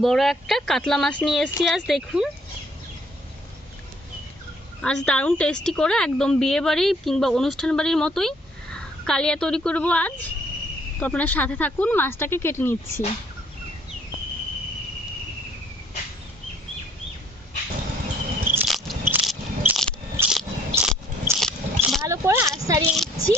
বড় একটা কাতলা মাছ নিয়ে এসেছি আজ। দেখুন আজ দারুণ টেস্টি করে একদম বিয়ে বাড়ি কিংবা অনুষ্ঠান বাড়ির মতোই কালিয়া তৈরি করব আজ। তো আপনার সাথে থাকুন, মাছটাকে কেটে নিচ্ছি। ভালো করে আঁচ ছাড়িয়ে নিচ্ছি।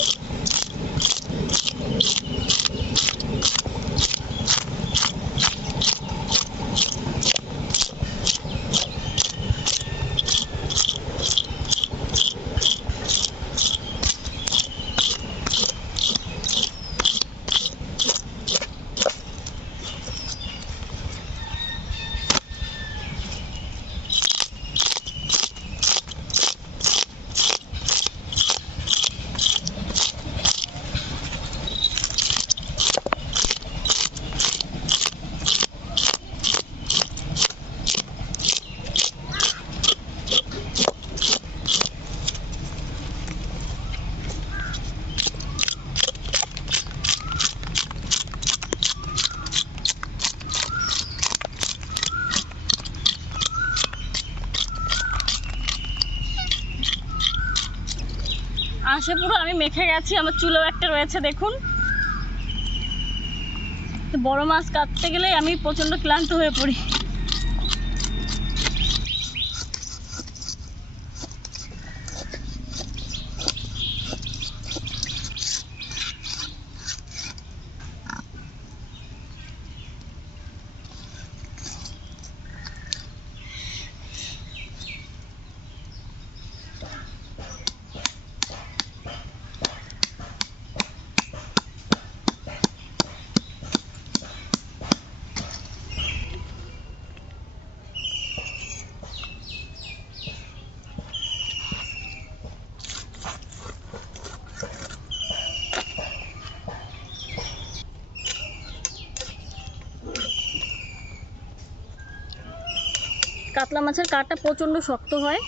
আশে পুরো আমি মেখে গেছি, আমার চুলও একটা রয়েছে দেখুন। বড় মাছ কাটতে গেলে আমি প্রচন্ড ক্লান্ত হয়ে পড়ি। কাতলা মাছের কাঁটা প্রচন্ড শক্ত হয়।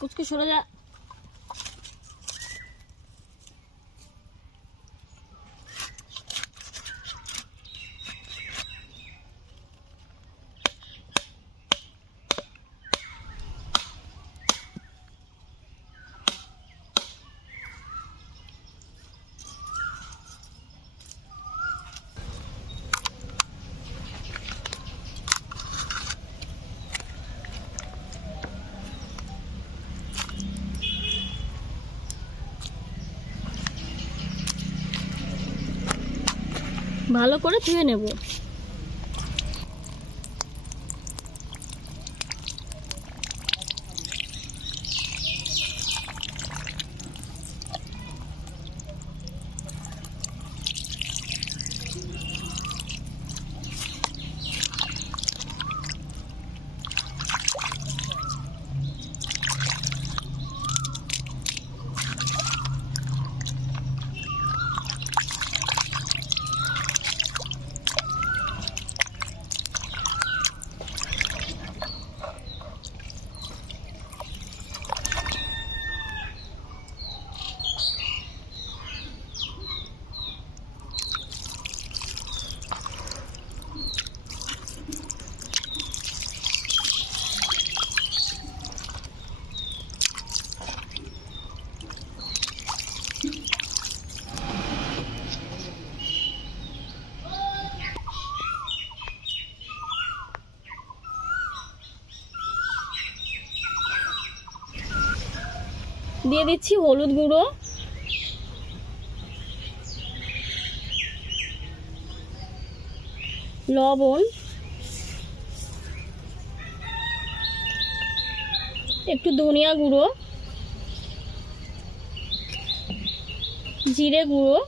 कुछ सरे जा। ভালো করে ধুয়ে নেব। দিয়ে দিচ্ছি হলুদ গুঁড়ো, লবণ, একটু ধনিয়া গুঁড়ো, জিরে গুঁড়ো,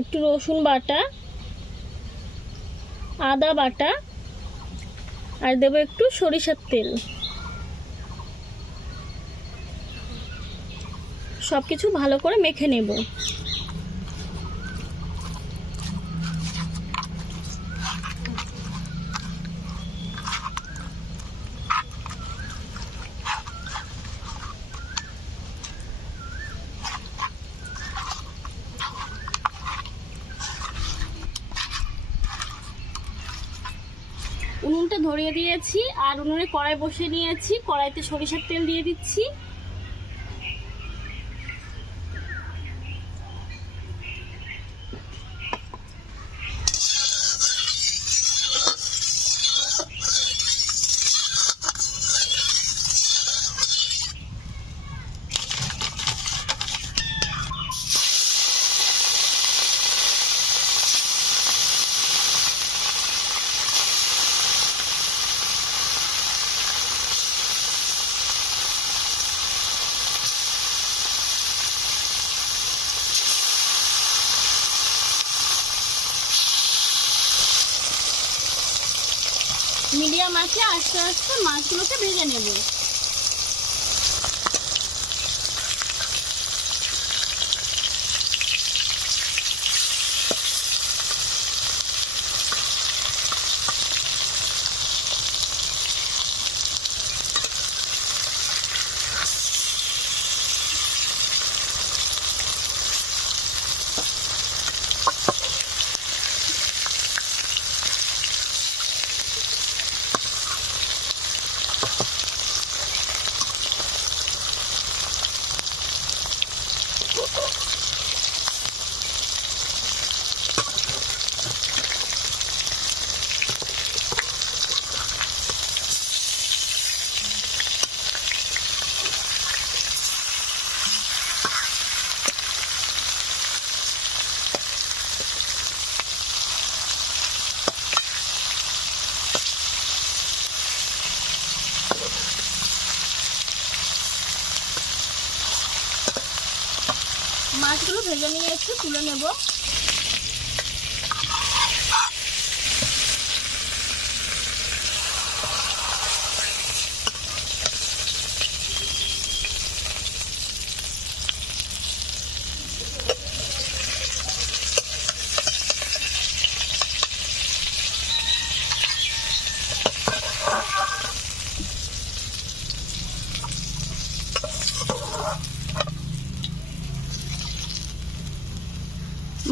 একটু রসুন বাটা, আদা বাটা, আর দেবো একটু সরিষার তেল। সব কিছু ভালো করে মেখে নেব। উনুনটা ধরিয়ে দিয়েছি আর উনুনে কড়াই বসিয়ে নিয়েছি। কড়াইতে সরিষার তেল দিয়ে দিচ্ছি। মিডিয়াম আঁচে আস্তে আস্তে মাছগুলোকে ভেজে নেব। মাছগুলো ভেজে নিয়েছি, তুলে নেব।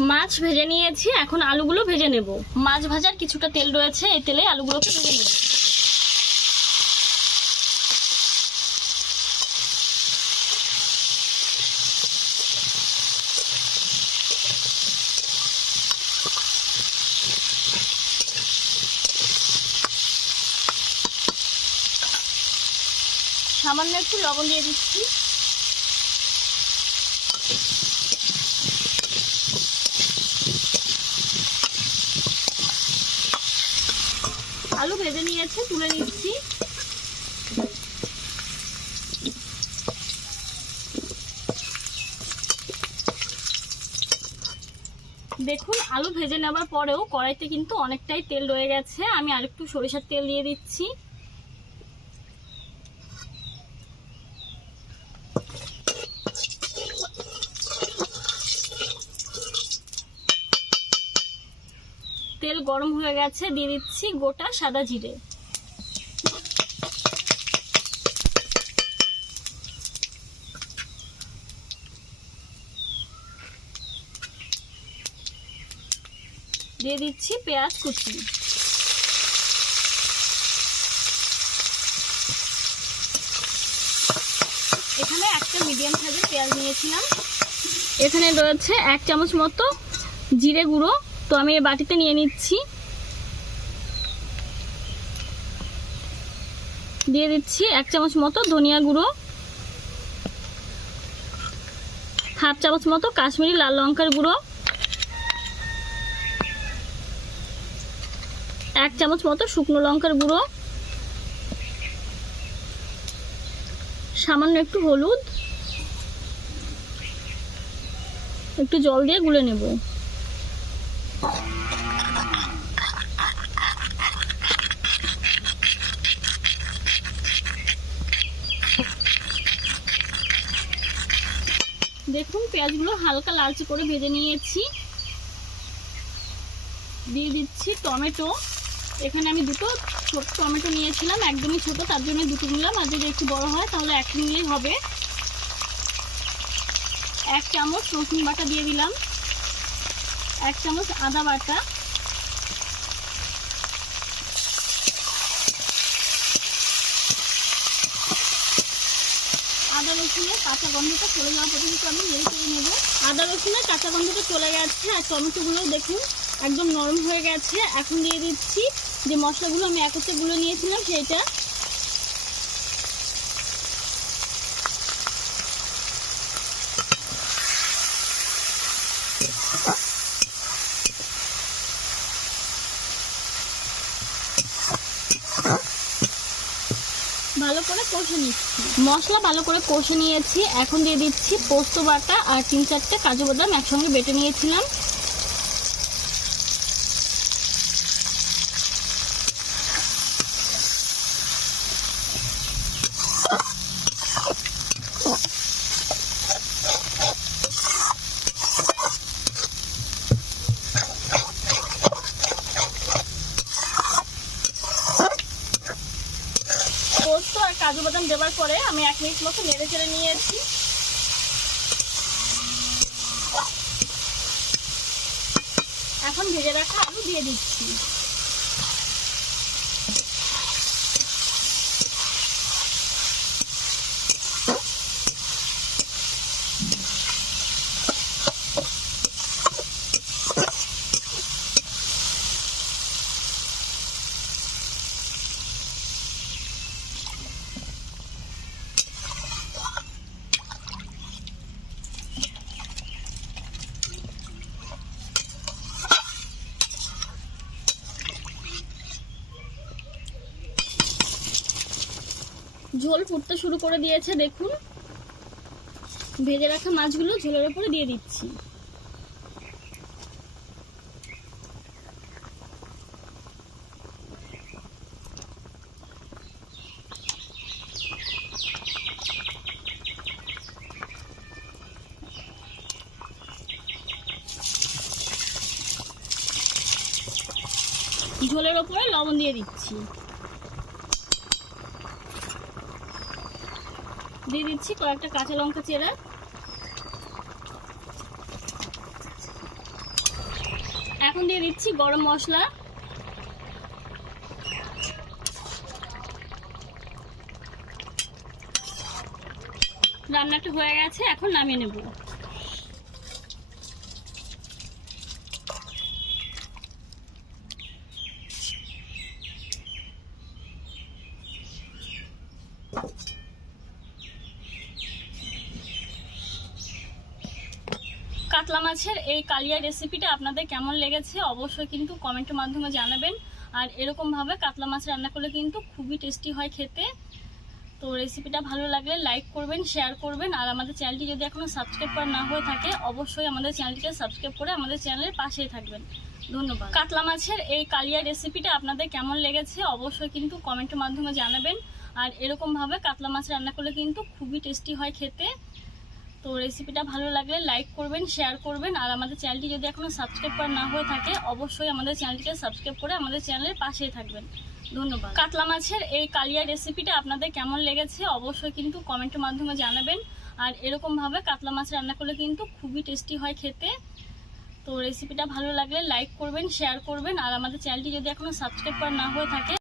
মাছ ভেজে নিয়েছি, এখন আলুগুলো ভেজে নেব। মাছ ভাজার কিছুটা তেল রয়েছে, এই তেলে আলুগুলোকে ভেজে নেব। সামান্য একটু লবণ দিয়ে দিচ্ছি। আলু ভেজে নিয়েছে, তুলে নিচ্ছি। দেখুন, আলু ভেজে নেবার পরেও কড়াইতে কিন্তু অনেকটাই তেল রয়ে গেছে। আমি আরেকটু সরিষার তেল দিয়ে দিচ্ছি। তেল গরম হয়ে গেছে, দিয়ে দিচ্ছি গোটা সাদা জিরে। দিয়ে দিচ্ছি পেঁয়াজ কুচি। এখানে একটা মিডিয়াম সাইজের পেঁয়াজ নিয়েছিলাম। এখানে রয়েছে 1 চামচ মতো জিরে গুঁড়ো, তো আমি এই বাটিতে নিয়ে নিচ্ছি। দিয়ে দিচ্ছি 1 চামচ মতো ধনিয়া গুঁড়ো, হাফ চামচ মতো কাশ্মীরি লাল লঙ্কার গুঁড়ো, 1 চামচ মতো শুকনো লঙ্কার গুঁড়ো, সামান্য একটু হলুদ, একটু জল দিয়ে গুলে নেব। দেখুন পেঁয়াজগুলো হালকা লালচে করে ভেজে নিয়েছি। দিয়ে দিচ্ছি টমেটো। এখানে আমি দুটো ছোট টমেটো নিয়েছিলাম, একদমই ছোট, তার জন্য দুটো নিলাম। আর যদি একটু বড় হয় তাহলে একটা নিলেই হবে। 1 চামচ রসুন বাটা দিয়ে দিলাম, 1 চামচ আদা বাটা, আদা রসুনের কাঁচা গন্ধটা চলে যাওয়া পর্যন্ত আমি নেড়ে চেড়ে নেব। আদা রসুনের কাঁচা গন্ধটা চলে গেছে আর টমেটোগুলো দেখুন একদম নরম হয়ে গেছে। এখন দিয়ে দিচ্ছি যে মশলাগুলো আমি একত্রে গুলে নিয়েছিলাম সেটা। ভালো করে কষে নিচ্ছি। মশলা ভালো করে কষে নিয়েছি। এখন দিয়ে দিচ্ছি পোস্ত বাটা আর 3-4টে কাজু বাদাম একসঙ্গে বেটে নিয়েছিলাম। পোস্ত আর কাজু বাদাম দেওয়ার পরে আমি 1 মিনিট মতো নেড়ে চেড়ে নিয়েছি। এখন ভেজে রাখা আলু দিয়ে দিচ্ছি। ঝোল ফুটতে শুরু করে দিয়েছে। দেখুন ভেজে রাখা মাছগুলো ঝোলের উপরে দিয়ে দিচ্ছি। ঝোলের উপরে লবণ দিয়ে দিচ্ছি। দিয়ে দিচ্ছি কয়েকটা কাঁচা লঙ্কা চেরা। এখন দিয়ে দিচ্ছি গরম মশলা। রান্নাটা হয়ে গেছে, এখন নামিয়ে নেব। কাতলা মাছের এই কালিয়া রেসিপিটা আপনাদের কেমন লেগেছে অবশ্যই কিন্তু কমেন্টের মাধ্যমে জানাবেন। আর এরকমভাবে কাতলা মাছ রান্না করলে কিন্তু খুবই টেস্টি হয় খেতে। তো রেসিপিটা ভালো লাগলে লাইক করবেন, শেয়ার করবেন। আর আমাদের চ্যানেলটি যদি এখনও সাবস্ক্রাইব করা না হয়ে থাকে অবশ্যই আমাদের চ্যানেলটিকে সাবস্ক্রাইব করে আমাদের চ্যানেলের পাশেই থাকবেন। ধন্যবাদ। কাতলা মাছের এই কালিয়া রেসিপিটা আপনাদের কেমন লেগেছে অবশ্যই কিন্তু কমেন্টের মাধ্যমে জানাবেন। আর এরকমভাবে কাতলা মাছ রান্না করলে কিন্তু খুবই টেস্টি হয় খেতে। তো রেসিপিটা ভালো লাগলে লাইক করবেন, শেয়ার করবেন। আর আমাদের চ্যানেলটি যদি এখনও সাবস্ক্রাইব করা না হয়ে থাকে অবশ্যই আমাদের চ্যানেলটিকে সাবস্ক্রাইব করে আমাদের চ্যানেলের পাশেই থাকবেন। ধন্যবাদ। কাতলা মাছের এই কালিয়া রেসিপিটা আপনাদের কেমন লেগেছে অবশ্যই কিন্তু কমেন্টের মাধ্যমে জানাবেন। আর এরকমভাবে কাতলা মাছ রান্না করলে কিন্তু খুবই টেস্টি হয় খেতে। তো রেসিপিটা ভালো লাগলে লাইক করবেন, শেয়ার করবেন। আর আমাদের চ্যানেলটি যদি এখনও সাবস্ক্রাইব করা না হয়ে থাকে